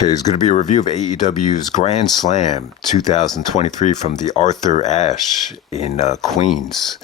Okay, it's going to be a review of AEW's Grand Slam 2023 from the Arthur Ashe in Queens.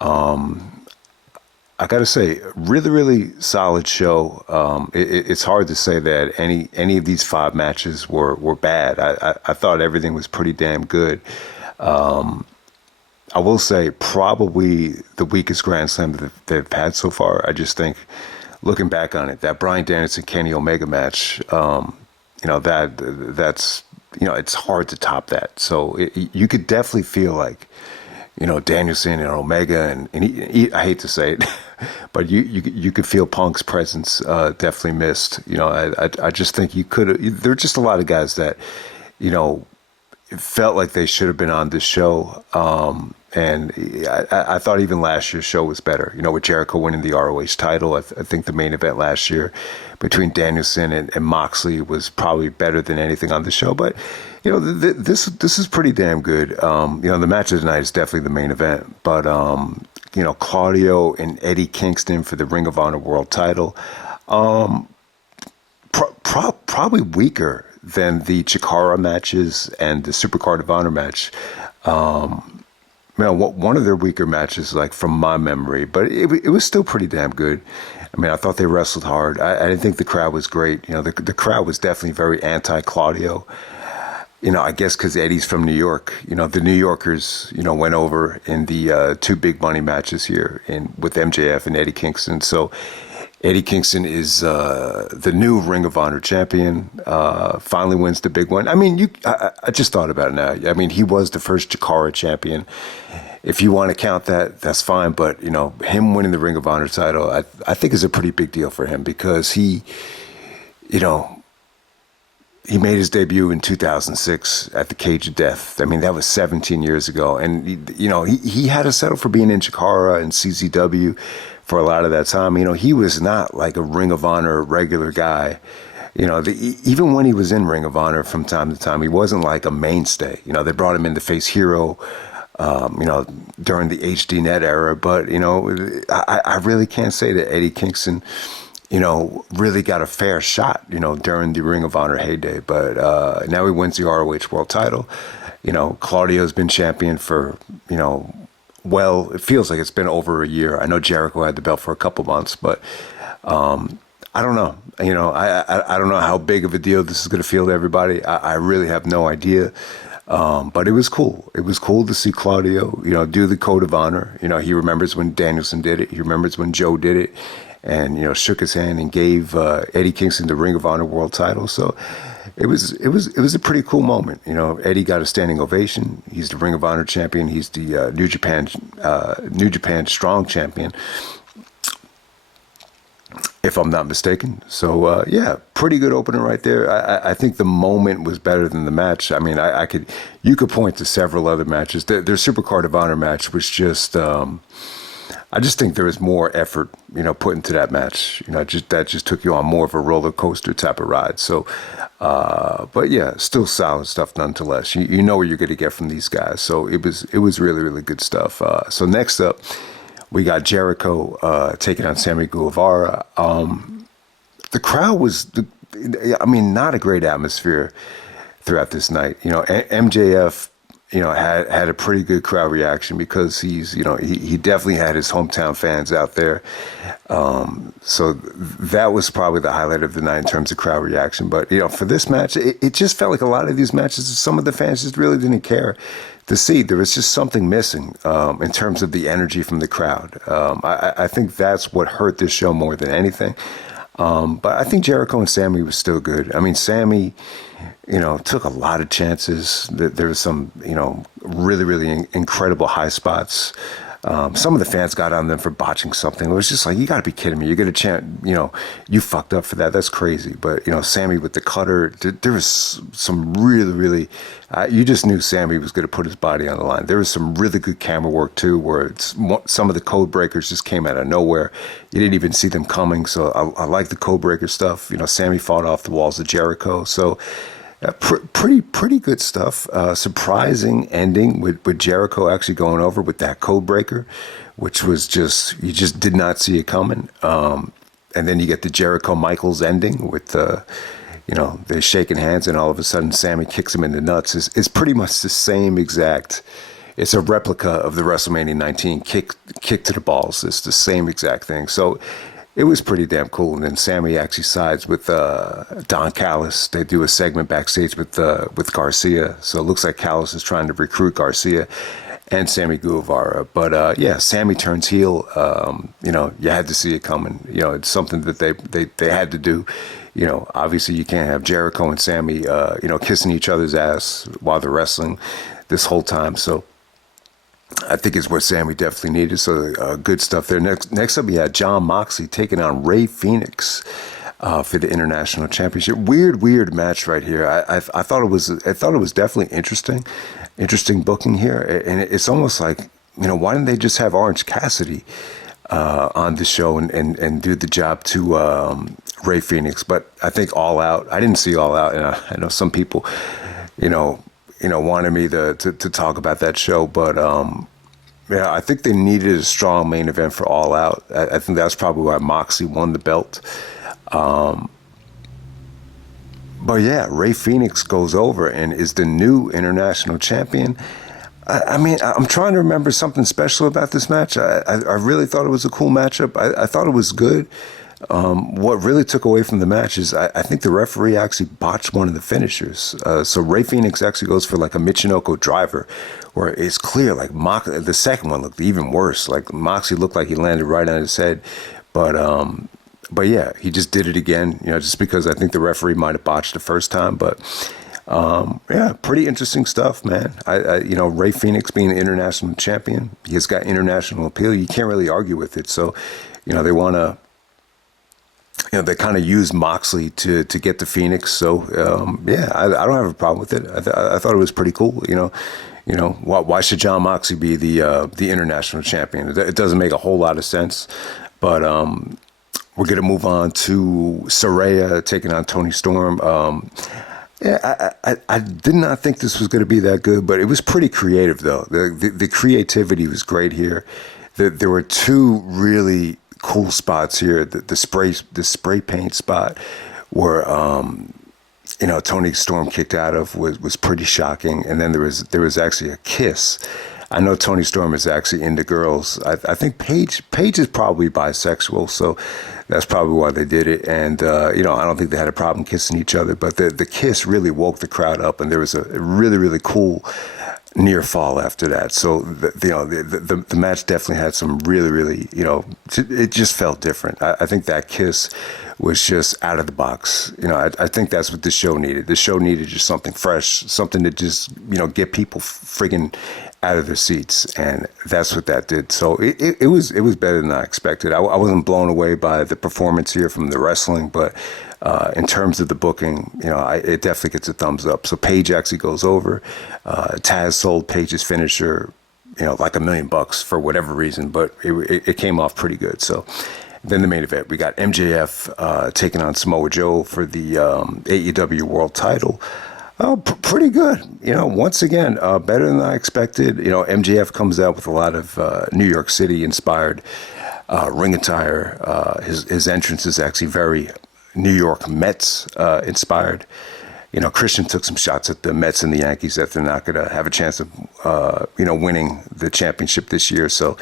I got to say, really solid show. It's hard to say that any of these five matches were bad. I thought everything was pretty damn good. I will say probably the weakest Grand Slam that they've had so far. I just think, looking back on it, that Bryan Danielson Kenny Omega match, that's it's hard to top that. So you could definitely feel like, Danielson and Omega, and he, I hate to say it, but you could feel Punk's presence definitely missed. I just think you could. There are just a lot of guys that, it felt like they should have been on this show. And I thought even last year's show was better. With Jericho winning the ROH title, I think the main event last year between Danielson and Moxley was probably better than anything on the show. But, this is pretty damn good. The match of the night is definitely the main event. But, Claudio and Eddie Kingston for the Ring of Honor World title, probably weaker than the Chikara matches and the Supercard of Honor match. One of their weaker matches, like from my memory, but it was still pretty damn good. I thought they wrestled hard. I didn't think the crowd was great. The crowd was definitely very anti-Claudio. I guess because Eddie's from New York. The New Yorkers, went over in the two big money matches here with MJF and Eddie Kingston. So Eddie Kingston is the new Ring of Honor champion, finally wins the big one. I just thought about it now. He was the first Chikara champion. If you want to count that, that's fine. But, him winning the Ring of Honor title, I think is a pretty big deal for him because he made his debut in 2006 at the Cage of Death. That was 17 years ago. And, he had to settle for being in Chikara and CZW for a lot of that time. He was not like a Ring of Honor regular guy. Even when he was in Ring of Honor from time to time, he wasn't like a mainstay. They brought him in to face Hero, during the HDNet era. But, I really can't say that Eddie Kingston, really got a fair shot, during the Ring of Honor heyday. But now he wins the ROH World title. Claudio's been champion for, well, it feels like it's been over a year. I know Jericho had the belt for a couple months, but I don't know. I don't know how big of a deal this is going to feel to everybody. I really have no idea. But it was cool. It was cool to see Claudio, do the Code of Honor. He remembers when Danielson did it. He remembers when Joe did it. And, shook his hand and gave Eddie Kingston the Ring of Honor World title. So it was a pretty cool moment. Eddie got a standing ovation. He's the Ring of Honor champion. He's the New Japan Strong champion, if I'm not mistaken. So, pretty good opener right there. I think the moment was better than the match. You could point to several other matches. Their Supercard of Honor match was just, I just think there was more effort, put into that match. That just took you on more of a roller coaster type of ride. So, but yeah, still solid stuff nonetheless. You know what you're going to get from these guys. So it was really good stuff. So next up, we got Jericho taking on Sammy Guevara. The crowd was, not a great atmosphere throughout this night. MJF, had a pretty good crowd reaction because he's, he definitely had his hometown fans out there. So that was probably the highlight of the night in terms of crowd reaction. But, for this match, it just felt like a lot of these matches, some of the fans just really didn't care to see. There was just something missing in terms of the energy from the crowd. I think that's what hurt this show more than anything. But I think Jericho and Sammy was still good. Sammy, took a lot of chances. There was some, really incredible high spots. Some of the fans got on them for botching something. It was just like, you got to be kidding me. You're going to chant, you fucked up for that. That's crazy. But, Sammy with the cutter, there was some really, you just knew Sammy was going to put his body on the line. There was some really good camera work, too, where some of the code breakers just came out of nowhere. You didn't even see them coming. So I like the code breaker stuff. Sammy fought off the walls of Jericho. So pretty good stuff. Surprising ending with Jericho actually going over with that code breaker, which was you just did not see it coming. and then you get the Jericho Michaels ending with they're shaking hands, and all of a sudden Sammy kicks him in the nuts. It's pretty much the same exact. It's a replica of the WrestleMania 19 kick to the balls. It's the same exact thing. So it was pretty damn cool. And then Sammy actually sides with Don Callis. They do a segment backstage with Garcia. So it looks like Callis is trying to recruit Garcia and Sammy Guevara. But Sammy turns heel. You had to see it coming. It's something that they had to do. Obviously you can't have Jericho and Sammy, kissing each other's ass while they're wrestling this whole time. So I think it's what Sammy definitely needed. So good stuff there. Next up, we had Jon Moxley taking on Rey Fenix for the International Championship. Weird match right here. I thought it was definitely interesting booking here. And it's almost like, why didn't they just have Orange Cassidy on the show and do the job to Rey Fenix? But I think All Out. I didn't see All Out, and I know some people, wanted me to talk about that show, but I think they needed a strong main event for All Out. I think that's probably why Moxley won the belt. But yeah, Rey Fenix goes over and is the new international champion. I'm trying to remember something special about this match. I really thought it was a cool matchup. I thought it was good. What really took away from the match is I think the referee actually botched one of the finishers. So Rey Fenix actually goes for like a Michinoku driver, where it's clear like the second one looked even worse. Like Moxley looked like he landed right on his head, but yeah, he just did it again. Just because I think the referee might have botched the first time, but. Pretty interesting stuff, man. Rey Fenix being the international champion, he has got international appeal. You can't really argue with it. So, they want to. They kind of use Moxley to get to Phoenix. So, I don't have a problem with it. I thought it was pretty cool. Why should Jon Moxley be the international champion? It doesn't make a whole lot of sense. But we're going to move on to Saraya taking on Toni Storm. I did not think this was going to be that good, but it was pretty creative, though. The creativity was great here. There were two really cool spots here. The spray paint spot where Toni Storm kicked out of was pretty shocking, and then there was actually a kiss. I know Toni Storm is actually into girls. I think Paige is probably bisexual, so that's probably why they did it. And I don't think they had a problem kissing each other, but the kiss really woke the crowd up, and there was a really, really cool near fall after that. So the match definitely had some really, really, it just felt different. I think that kiss was just out of the box. I think that's what the show needed. The show needed just something fresh, something to just, get people friggin' out of their seats, and that's what that did. So it was better than I expected. I wasn't blown away by the performance here from the wrestling, but in terms of the booking, it definitely gets a thumbs up. So Paige actually goes over. Taz sold Paige's finisher, like $1 million for whatever reason, but it came off pretty good. So then the main event, we got MJF taking on Samoa Joe for the AEW World Title. Oh, pretty good. Once again, better than I expected. MJF comes out with a lot of New York City inspired ring attire. His entrance is actually very New York Mets inspired. Christian took some shots at the Mets and the Yankees that they're not going to have a chance of, winning the championship this year. So,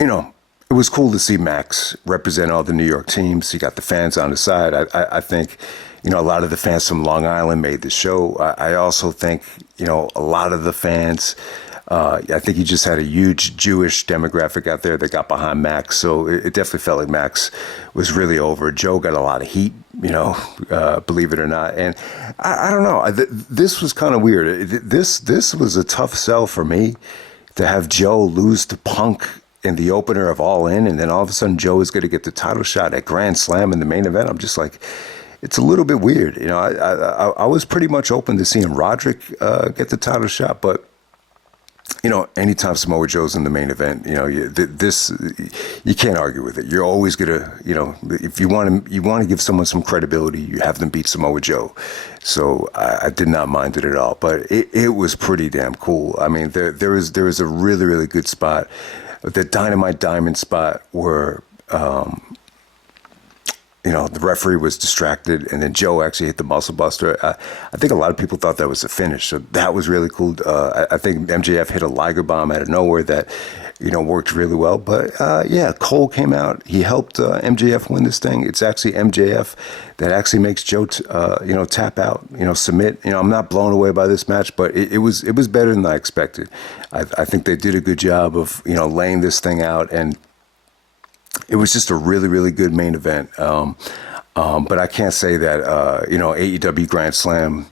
it was cool to see Max represent all the New York teams. He got the fans on his side. I think, a lot of the fans from Long Island made the show. I also think, a lot of the fans, I think he just had a huge Jewish demographic out there that got behind Max. So it definitely felt like Max was really over. Joe got a lot of heat, believe it or not. And I don't know. This was kind of weird. This was a tough sell for me to have Joe lose to Punk in the opener of All In, and then all of a sudden Joe is going to get the title shot at Grand Slam in the main event. I'm just like, it's a little bit weird. I was pretty much open to seeing Roderick get the title shot, but anytime Samoa Joe's in the main event, you can't argue with it. You're always gonna, if you want to give someone some credibility, you have them beat Samoa Joe. So I did not mind it at all, but it was pretty damn cool. I mean, there was a really, really good spot, the Dynamite Diamond spot where the referee was distracted, and then Joe actually hit the muscle buster. I think a lot of people thought that was a finish, so that was really cool. I think MJF hit a Liger bomb out of nowhere that, worked really well. But Cole came out. He helped MJF win this thing. It's actually MJF that actually makes Joe, tap out, submit. I'm not blown away by this match, but it was better than I expected. I think they did a good job of, laying this thing out, and it was just a really, really good main event. But I can't say that, AEW Grand Slam,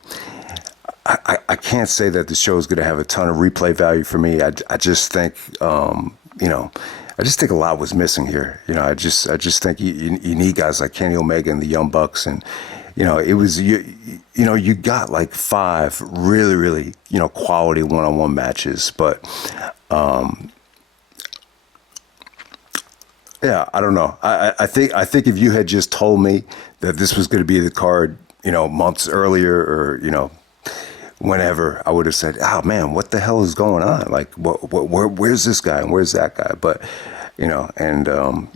I can't say that the show is going to have a ton of replay value for me. I just think, I just think a lot was missing here. I just think you need guys like Kenny Omega and the Young Bucks. And, it was, you got like 5 really, really, quality one-on-one matches. But, yeah, I don't know. I think if you had just told me that this was going to be the card, months earlier, or whenever, I would have said, "Oh man, what the hell is going on? Like, where's this guy and where's that guy?" But and I'm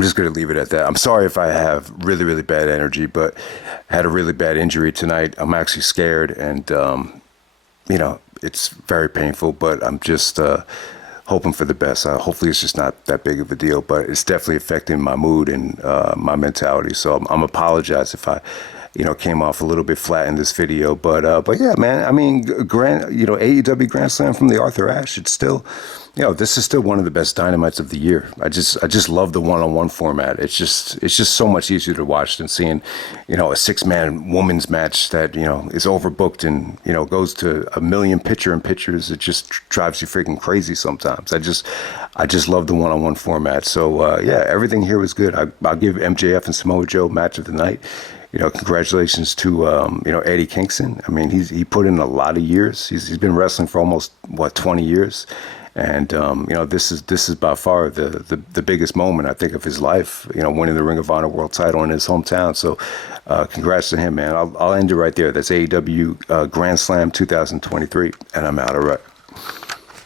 just going to leave it at that. I'm sorry if I have really, really bad energy, but I had a really bad injury tonight. I'm actually scared, and it's very painful. But I'm just hoping for the best. Hopefully it's just not that big of a deal, but it's definitely affecting my mood and my mentality. So I'm apologize if I, came off a little bit flat in this video. But yeah, man, I mean, AEW Grand Slam from the Arthur Ashe, it's still, this is still one of the best Dynamites of the year. I just love the one-on-one format. It's just so much easier to watch than seeing, a 6-man women's match that, is overbooked and, goes to a million pictures. It just drives you freaking crazy sometimes. I just love the one-on-one format. So, everything here was good. I'll give MJF and Samoa Joe match of the night. Congratulations to, Eddie Kingston. I mean, he put in a lot of years. He's been wrestling for almost, 20 years. And, this is by far the biggest moment, I think, of his life, winning the Ring of Honor World title in his hometown. So congrats to him, man. I'll end it right there. That's AEW Grand Slam 2023, and I'm out. All right.